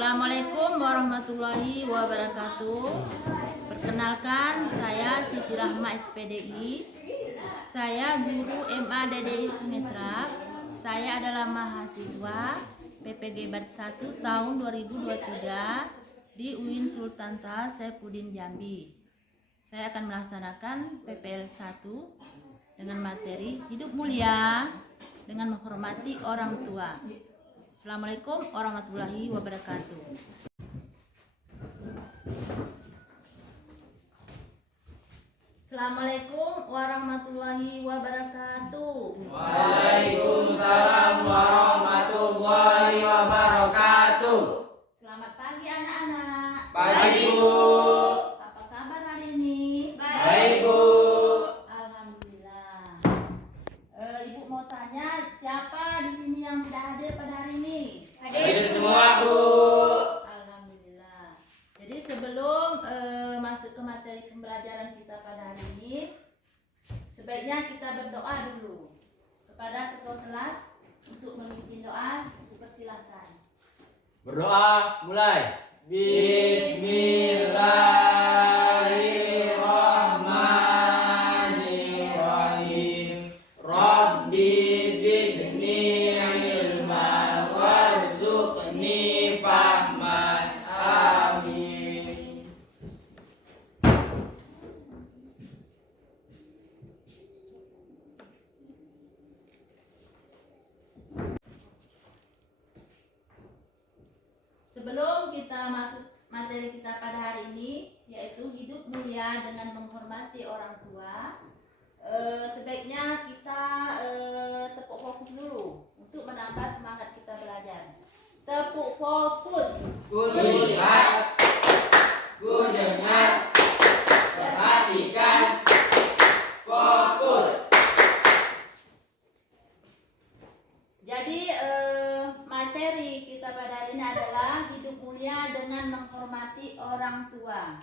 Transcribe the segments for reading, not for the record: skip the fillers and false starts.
Assalamualaikum warahmatullahi wabarakatuh. Perkenalkan, saya Siti Rahma SPDI. Saya guru MA DDI Sunetra. Saya adalah mahasiswa PPG Bat 1 tahun 2023 di UIN Sultan Saifuddin Jambi. Saya akan melaksanakan PPL 1 dengan materi hidup mulia dengan menghormati orang tua. Assalamualaikum warahmatullahi wabarakatuh. Assalamualaikum warahmatullahi wabarakatuh. Waalaikumsalam warahmatullahi wabarakatuh. Selamat pagi anak-anak. Pagi Bu. Apa kabar hari ini? Baik Bu. Alhamdulillah. Ibu mau tanya, siapa di sini yang tidak hadir pada hari ini? Hadir semua Bu. Alhamdulillah. Jadi sebelum masuk ke materi pembelajaran kita pada hari ini, sebaiknya kita berdoa dulu kepada ketua kelas untuk memimpin doa. Dipersilahkan. Berdoa mulai. Bismillahirrahmanirrahim. Rabbi zidni ilman warzuqni fahman. Amin. Sebelum kita masuk materi kita pada hari ini, yaitu hidup mulia dengan menghormati orang tua, sebaiknya kita tepuk fokus dulu untuk menambah semangat kita belajar. Tepuk fokus. Ku lihat, ku dengar, perhatikan, fokus. Jadi materi kita pada hari ini adalah hidup mulia dengan menghormati orang tua.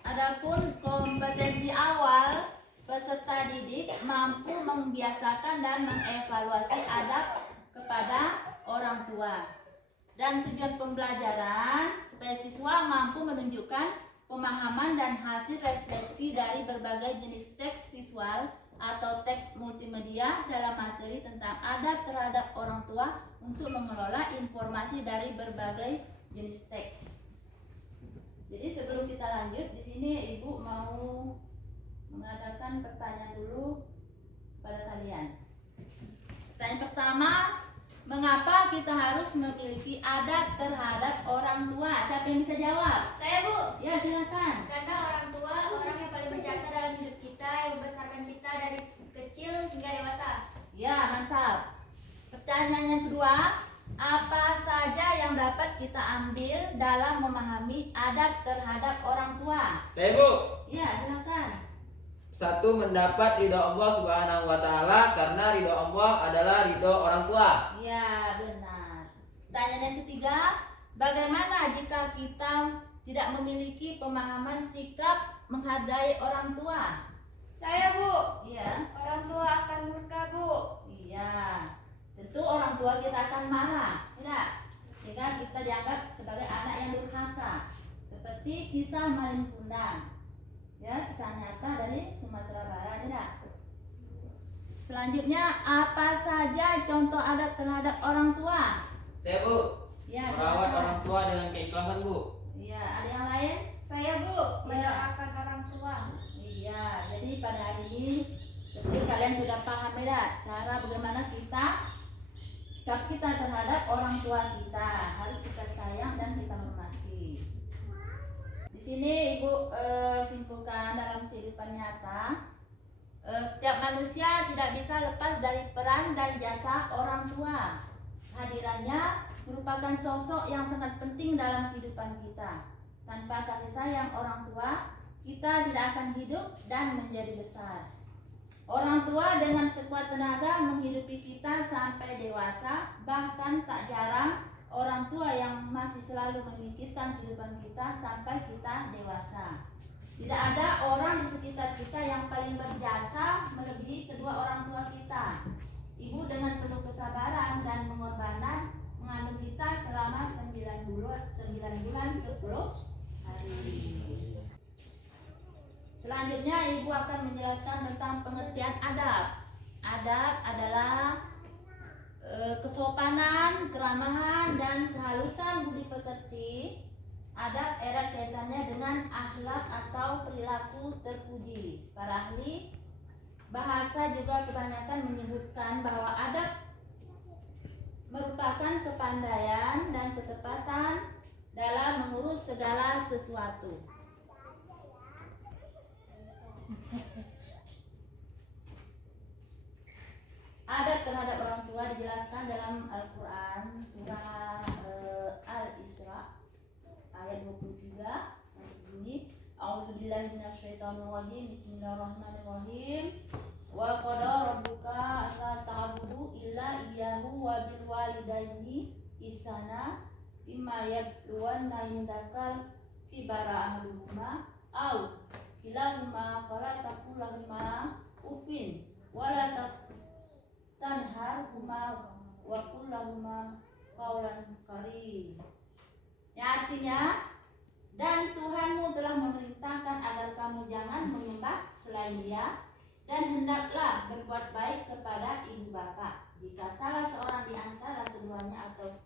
Adapun kompetensi awal, peserta didik mampu membiasakan dan mengevaluasi adab kepada orang tua. Dan tujuan pembelajaran supaya siswa mampu menunjukkan pemahaman dan hasil refleksi dari berbagai jenis teks visual atau teks multimedia dalam materi tentang adab terhadap orang tua untuk mengelola informasi dari berbagai jenis teks. Jadi sebelum kita lanjut, di sini Ibu mau mengadakan pertanyaan dulu pada kalian. Pertanyaan pertama, mengapa kita harus memiliki adab terhadap orang tua? Siapa yang bisa jawab? Saya Bu, Ya, silakan. karena orang tua orang yang paling berjasa dalam hidup kita, yang membesarkan kita dari kecil hingga dewasa. Ya, mantap. Pertanyaan yang kedua, apa saja yang dapat kita ambil dalam memahami adab terhadap orang tua? Saya Bu. Ya, silakan. Satu, mendapat ridho Allah Subhanahu wa taala, karena ridho Allah adalah ridho orang tua. Ya, benar. Pertanyaan yang ketiga, bagaimana jika kita tidak memiliki pemahaman sikap menghargai orang tua? Saya Bu, Iya. orang tua akan murka Bu. Iya. Tentu orang tua kita akan marah, tidak? Jika kita dianggap sebagai anak yang durhaka. Seperti kisah Malin Kundang. Ya, kisah nyata dari Sumatera Barat, tidak? Selanjutnya, apa saja contoh adab terhadap orang tua? Saya Bu. Ya, Merawat silakan. orang tua dengan keikhlasan Bu. Iya, ada yang lain? Saya Bu, mendoakan orang tua. Iya, jadi pada hari ini tentu kalian sudah paham ya cara bagaimana sikap kita terhadap orang tua kita, harus kita sayang dan kita hormati. Di sini Ibu simpulkan dalam kehidupan nyata, setiap manusia tidak bisa lepas dari peran dan jasa orang tua. Kehadirannya merupakan sosok yang sangat penting dalam kehidupan kita. Tanpa kasih sayang orang tua, kita tidak akan hidup dan menjadi besar. Orang tua dengan sekuat tenaga menghidupi kita sampai dewasa, bahkan tak jarang orang tua yang masih selalu memikirkan kehidupan kita sampai kita dewasa. Tidak ada orang di sekitar kita yang paling berjasa melebihi kedua orang tua kita. Ibu dengan penuh kesabaran dan pengorbanan mengandung kita selama 9 9 bulan 10 hari. Selanjutnya ibu akan menjelaskan tentang pengertian adab. Adab adalah kesopanan, keramahan, dan kehalusan budi pekerti. Adab erat kaitannya dengan akhlak atau perilaku terpuji. Para ahli bahasa juga kebanyakan menyebutkan bahwa adab merupakan kepandaian dan ketepatan dalam mengurus segala sesuatu. Adab terhadap orang tua dijelaskan dalam Al-Quran surah Al-Isra ayat 23 yang berbunyi A'udzubillahi minasyaitonirrajim Bismillahirrahmanirrahim wa qada rabbuka alla ta'budu illa iyyahu wa bil walidaini ihsana imma yablughanna indakal kibara ahaduhuma aw kilahuma fala taqul lahuma uffin wala tanharhuma wa qul lahuma qawlan karim. Ya, artinya, dan Tuhanmu telah memerintahkan agar kamu jangan menyembah selain Dia, dan hendaklah berbuat baik kepada ibu bapa. Jika salah seorang di antara keduanya atau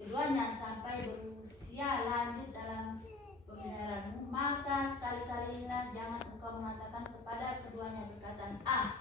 keduanya sampai berusia lanjut dalam pemeliharanmu, maka sekali-kalinya jangan engkau mengatakan kepada keduanya perkataan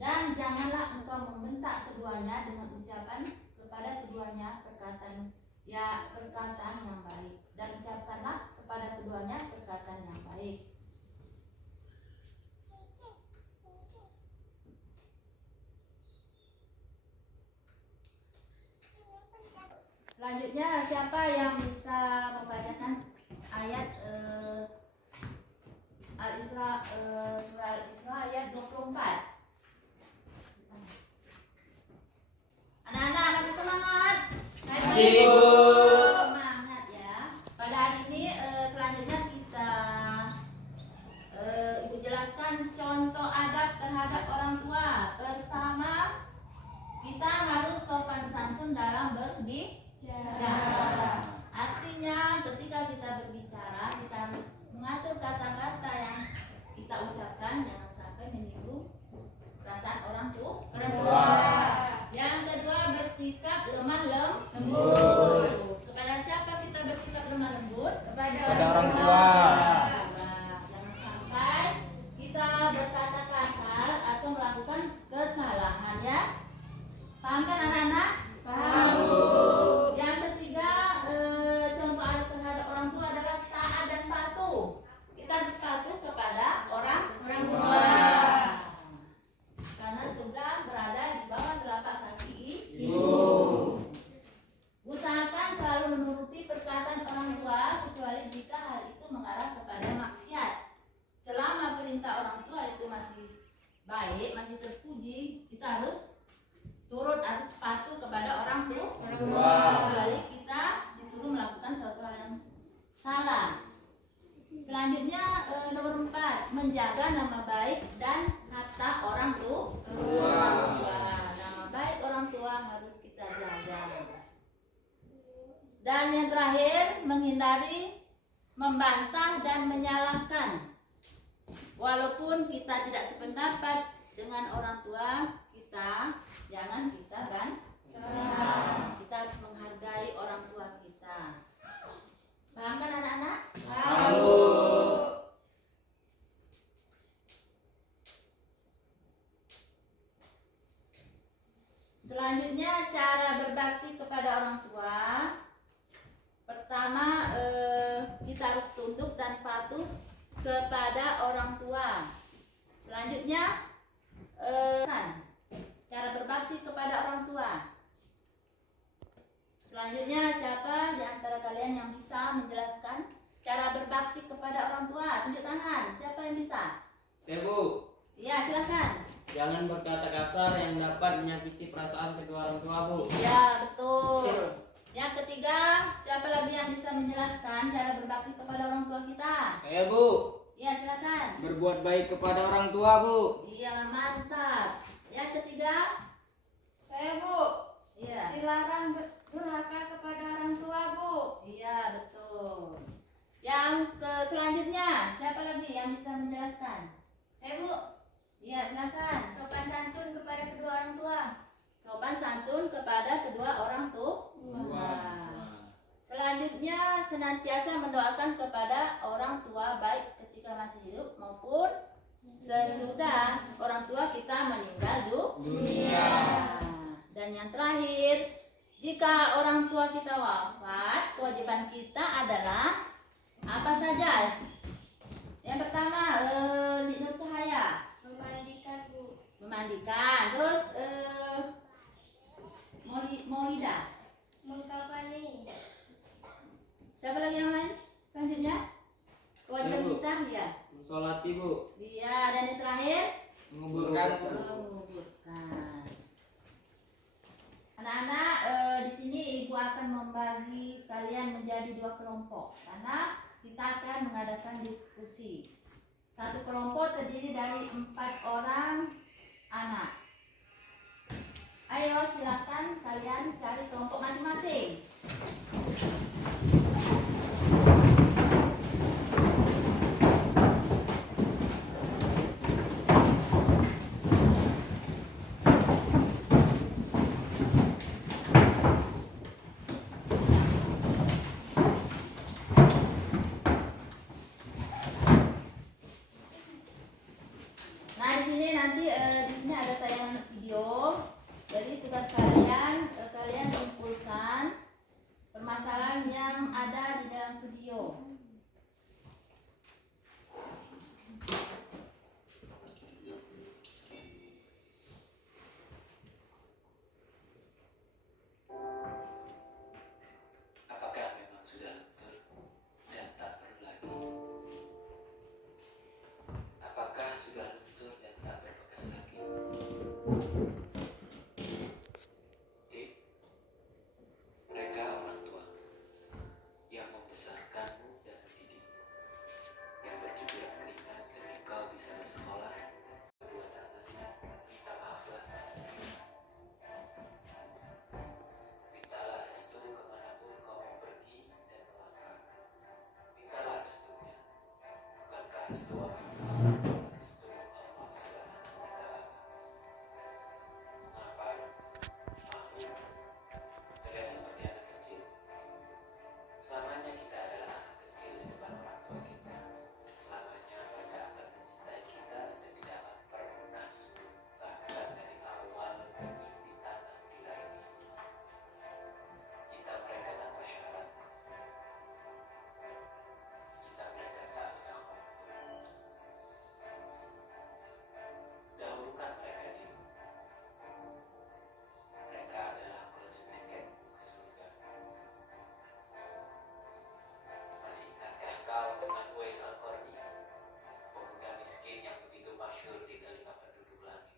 dan janganlah engkau membentak keduanya dengan ucapan kepada keduanya perkataan yang baik, dan ucapkanlah kepada keduanya perkataan yang baik. Selanjutnya, siapa yang bisa membacakan ayat Al-Isra surah Al-Isra ayat 24? Anak-anak masih semangat? Masih, Bu. Semangat ya. Pada hari ini selanjutnya kita Ibu jelaskan contoh adab terhadap orang tua. Pertama, kita harus sopan santun dalam berbicara. Artinya ketika kita berbicara, kita harus mengatur kata-kata yang kita ucapkan, jangan sampai menyinggung perasaan orang tua. Yang kedua, bersikap lemah lembut. Kepada siapa kita bersikap lemah lembut? Kepada orang tua. Jangan sampai kita berkata kasar atau melakukan kesalahan ya. Paham kan anak-anak? Paham. Yang ketiga, contoh adab terhadap orang tua adalah taat dan patuh. Kita harus patuh kepada orang tua. Karena surga berada di bawah telapak kaki ibu. Usahakan selalu menuruti perkataan orang tua kecuali jika hal itu mengarah kepada maksiat. Selama perintah orang tua itu masih baik, masih terpuji, kita harus turut, harus patuh kepada orang tua. Kecuali kita disuruh melakukan suatu hal yang salah. Selanjutnya nomor 4, menjaga nama baik dan harta orang tua. Nama baik orang tua harus kita jaga. Dan yang terakhir, menghindari membantah dan menyalahkan. Walaupun kita tidak sependapat dengan orang tua kita, jangan kita bantah. Kita harus menghargai orang tua kita. Paham kan anak-anak? Paham. Selanjutnya, cara berbakti kepada orang tua. Pertama, kita harus tunduk dan patuh kepada orang tua. Selanjutnya, cara berbakti kepada orang tua. Selanjutnya, siapa di antara kalian yang bisa menjelaskan cara berbakti kepada orang tua? Tunjuk tangan. Siapa yang bisa? Saya, Bu. Iya, silakan. Jangan berkata kasar yang dapat menyakiti perasaan kedua orang tua, Bu. Iya, betul. Yang ketiga, siapa lagi yang bisa menjelaskan cara berbakti kepada orang tua kita? Saya, Bu. Iya, silakan. Berbuat baik kepada orang tua, Bu. Iya, mantap. Yang ketiga, Saya, Bu, iya. dilarang durhaka kepada orang tua, Bu. Iya, senantiasa mendoakan kepada orang tua baik ketika masih hidup maupun sesudah orang tua kita meninggal dunia. Dan yang terakhir, jika orang tua kita wafat, kewajiban kita adalah apa saja? Yang pertama, Nur Cahaya, Memandikan, Bu. memandikan. Terus Maulida. Mengkafani. Siapa lagi yang lain? Selanjutnya, kewajiban Ibu. kita ya. Sholat ibu, Iya, dan yang terakhir menguburkan. menguburkan. Anak-anak, di sini ibu akan membagi kalian menjadi 2 kelompok karena kita akan mengadakan diskusi. Satu kelompok terdiri dari 4 orang anak. Ayo silakan kalian cari kelompok masing-masing. Nah, di sini nanti di sini ada tayangan video. Jadi tugas kalian kalian kumpulkan permasalahan yang ada di dalam video. Apakah memang sudah luntur dan tak perlu lagi? Apakah sudah luntur dan tak berbekas lagi? Dik, mereka orang tua yang membesarkanmu dan mendidikmu, yang berjuang keringat demi kau bisa bersekolah. Kedua tangannya minta maaflah. Mintalah restu kemanapun kau mau pergi dan melangkah. Mintalah restunya, bukankah restu orang tua, restu Allah Subhanahu wa Ta'ala. Mengapa? Malu, terlihat seperti anak kecil. Selamanya kita adalah anak kecil di depan orang tua kita. Selamanya mereka akan mencintai kita dan tidak akan pernah surut, bahkan dari awal kami di tanah gila ini. Cinta mereka tanpa syarat. Cinta mereka tak ada waktu. Dahulukan mereka di mereka adalah golden ticket ke surga. Masih ingatkah kau dengan Uwais Al-Qarni, pemuda miskin yang begitu masyhur di telinga penduduk langit,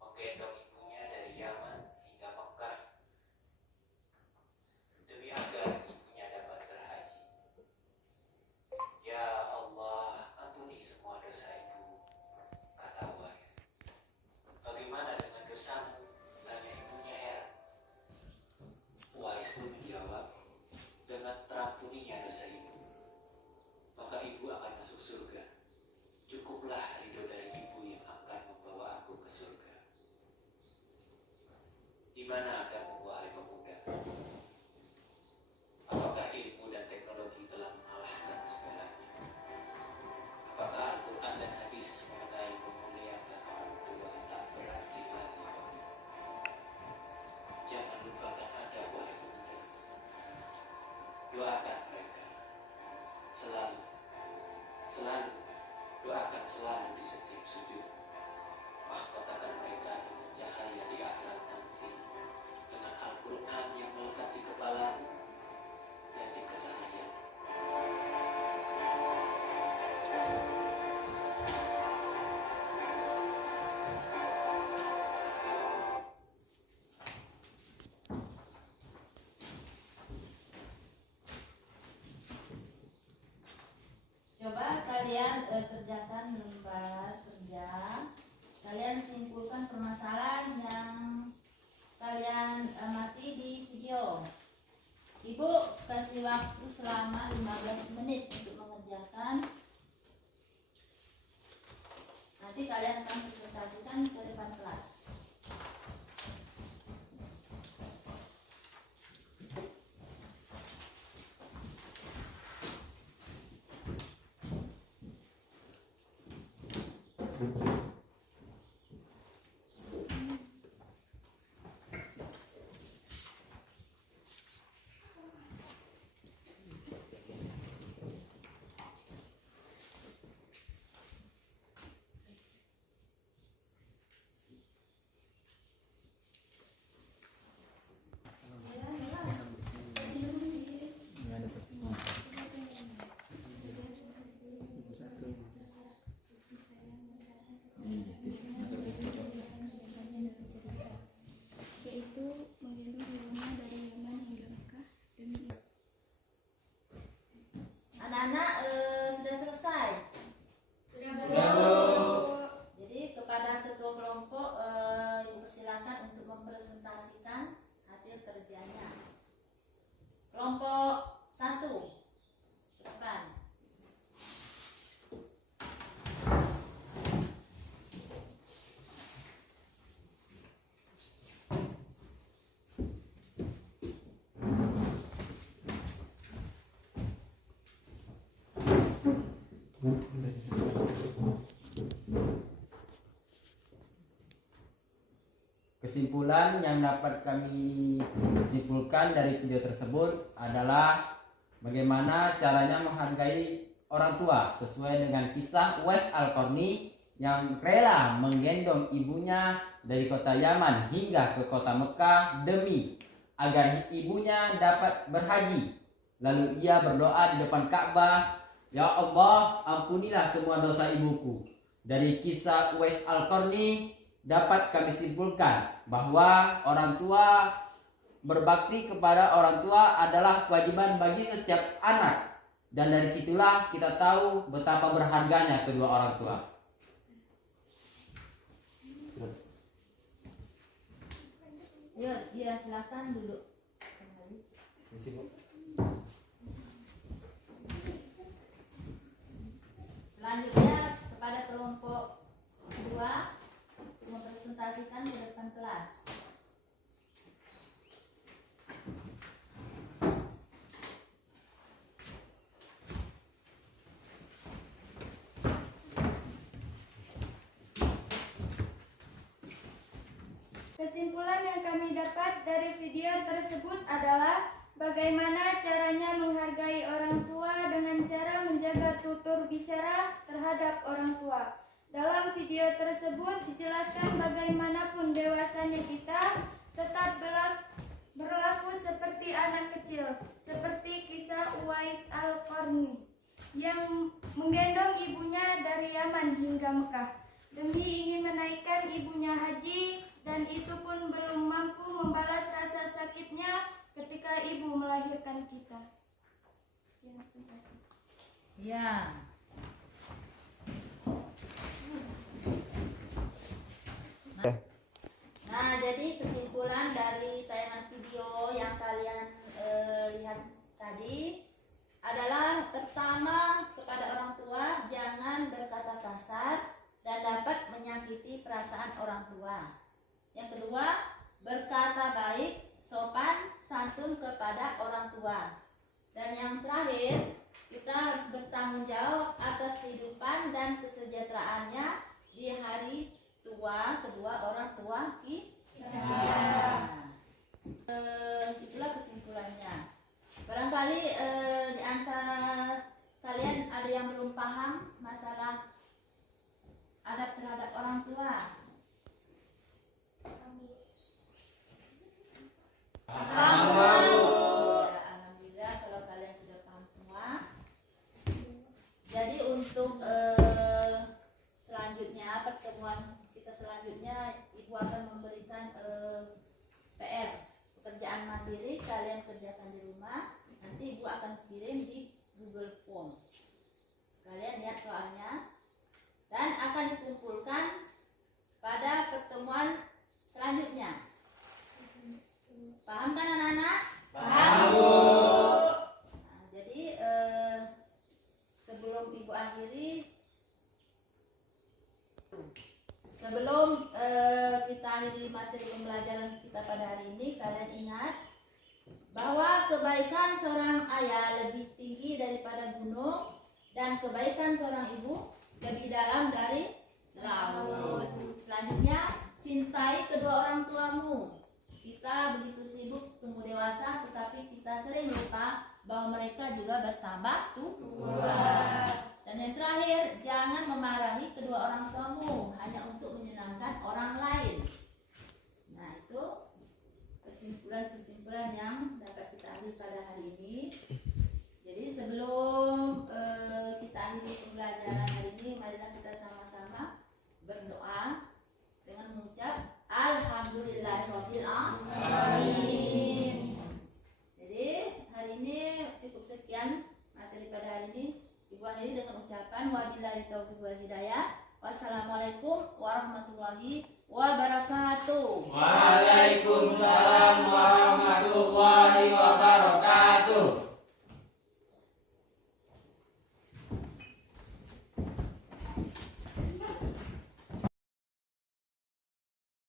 menggendong ibunya dari Yaman hingga Mekah demi agar ibunya dapat berhaji. Ya Allah, ampuni semua dosa ibu, kata Uwais. Bagaimana dengan dosamu? Tanya ibunya heran. Uwais pun menjawab, dengan terampuninya dosa ibu, maka ibu akan masuk surga. Cukuplah ridho dari ibu yang akan membawa aku ke surga. Di mana agama wahai pemuda? Apakah ilmu dan teknologi telah mengalahkan segalanya? Apakah Al-Quran dan hadis mengenai memuliakan orang tua tak berarti lagi? Jangan lupakan Anda wahai pemuda. Doakan mereka. Selalu doakan selalu di setiap sujud. Mahkotakan mereka dengan cahaya di akhirat nanti, dengan Al-Quran yang melekat di kepalamu dan di keseharian. Coba kalian kerjakan lembar kerja. Kalian simpulkan permasalahan yang kalian amati di video. Ibu kasih waktu selama 15 menit untuk mengerjakan. Nanti kalian akan presentasikan ke depan kelas. Yaitu menggendong ibunya dari Yaman hingga Mekah demi Anak-anak sudah selesai. Sudah. Jadi kepada ketua kelompok ibu persilakan untuk mempresentasikan hasil kerjanya. Kelompok 1 ke depan. Kesimpulan yang dapat kami simpulkan dari video tersebut adalah bagaimana caranya menghargai orang tua sesuai dengan kisah Uwais Al-Qarni yang rela menggendong ibunya dari kota Yaman hingga ke kota Mekah demi agar ibunya dapat berhaji. Lalu ia berdoa di depan Ka'bah, "Ya Allah, ampunilah semua dosa ibuku." Dari kisah Uwais Al-Qarni dapat kami simpulkan bahwa orang tua, berbakti kepada orang tua adalah kewajiban bagi setiap anak, dan dari situlah kita tahu betapa berharganya kedua orang tua. Ya, silakan duduk. Selanjutnya kepada kelompok 2 mempresentasikan ke depan kelas. Kesimpulan yang kami dapat dari video tersebut adalah bagaimana caranya menghargai orang tua dengan cara menjaga tutur bicara terhadap orang tua. Dalam video tersebut dijelaskan bagaimanapun dewasanya kita tetap berlaku seperti anak kecil, seperti kisah Uwais Al-Qarni yang menggendong ibunya dari Yaman hingga Mekah demi ingin menaikkan ibunya haji, dan itu pun belum mampu membalas rasa sakitnya ketika ibu melahirkan kita. Ya, terima kasih. Ya. Nah, jadi kesimpulan dari tayangan video yang kalian lihat tadi adalah pertama, kepada orang tua jangan berkata kasar dan dapat menyakiti perasaan orang tua. Yang kedua, berkata baik, sopan, santun kepada orang tua. Dan yang terakhir, kita harus bertanggung jawab atas kehidupan dan kesejahteraannya di hari tua kedua orang tua kita. Itulah kesimpulannya. Barangkali di antara kalian ada yang belum paham masalah adab terhadap orang tua. Alhamdulillah kalau kalian sudah paham semua. Jadi untuk selanjutnya, pertemuan kita selanjutnya, Ibu akan memberikan PR, pekerjaan mandiri, kalian kerjakan di rumah. Nanti Ibu akan kirim di Google Form. Kalian lihat soalnya dan akan dikumpulkan pada pertemuan selanjutnya. Paham kan anak-anak? Paham, Bu. Nah, jadi sebelum Ibu akhiri, sebelum kita akhiri materi pembelajaran kita pada hari ini, kalian ingat bahwa kebaikan seorang ayah lebih tinggi daripada gunung, dan kebaikan seorang ibu lebih dalam dari laut. Selanjutnya, cintai kedua orang tuamu. Kita begitu sibuk tumbuh dewasa, tetapi kita sering lupa bahwa mereka juga bertambah tua. Dan yang terakhir, jangan memarahi kedua orang tuamu hanya untuk menyenangkan orang lain. Nah, itu kesimpulan-kesimpulan yang dapat kita ambil pada hari ini. Jadi sebelum kita akhiri pembelajaran hari ini, marilah kita sama-sama berdoa dengan mengucap Alhamdulillahirabbil alamin. Jadi hari ini cukup sekian materi pada hari ini. Ibu akhiri dengan ucapan wabillahi taufiq wal hidayah. Wassalamualaikum warahmatullahi wabarakatuh.